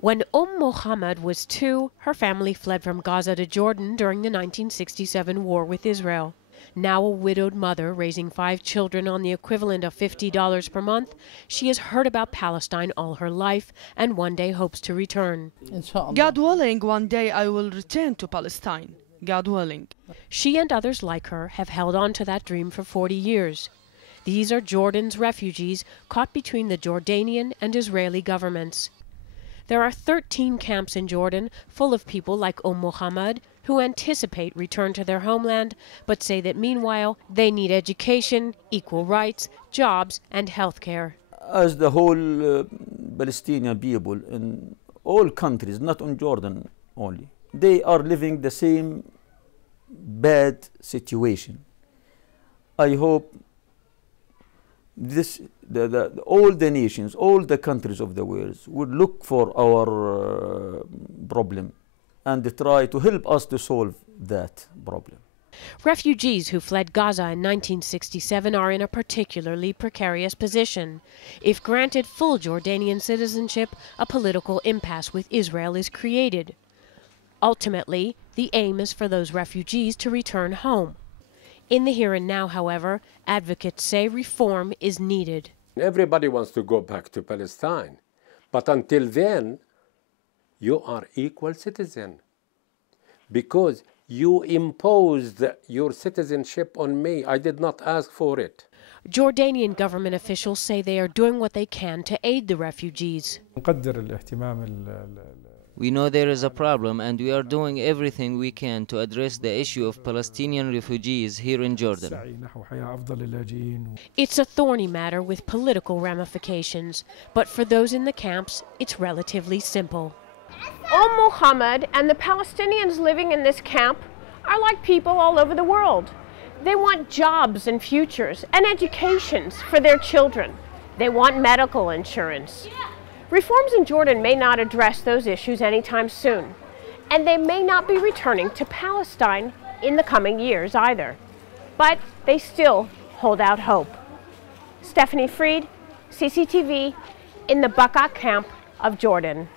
When Mohammed was 2, her family fled from Gaza to Jordan during the 1967 war with Israel. Now a widowed mother raising 5 children on the equivalent of $50 per month, she has heard about Palestine all her life and one day hopes to return. God willing, one day I will return to Palestine. God willing. She and others like her have held on to that dream for 40 years. These are Jordan's refugees caught between the Jordanian and Israeli governments. There are 13 camps in Jordan full of people like Mohammed who anticipate return to their homeland, but say that meanwhile they need education, equal rights, jobs, and health care. As the whole Palestinian people in all countries, not in Jordan only, they are living the same bad situation. I hope all the nations, all the countries of the world would look for our problem and try to help us to solve that problem. Refugees who fled Gaza in 1967 are in a particularly precarious position. If granted full Jordanian citizenship, a political impasse with Israel is created. Ultimately, the aim is for those refugees to return home. In the here and now, however, advocates say reform is needed. Everybody wants to go back to Palestine, but until then, you are equal citizen because you imposed your citizenship on me. I did not ask for it. Jordanian government officials say they are doing what they can to aid the refugees. We know there is a problem and we are doing everything we can to address the issue of Palestinian refugees here in Jordan. It's a thorny matter with political ramifications, but for those in the camps, it's relatively simple. Mohammed and the Palestinians living in this camp are like people all over the world. They want jobs and futures and educations for their children. They want medical insurance. Reforms in Jordan may not address those issues anytime soon, and they may not be returning to Palestine in the coming years either. But they still hold out hope. Stephanie Freed, CCTV, in the Baqa camp of Jordan.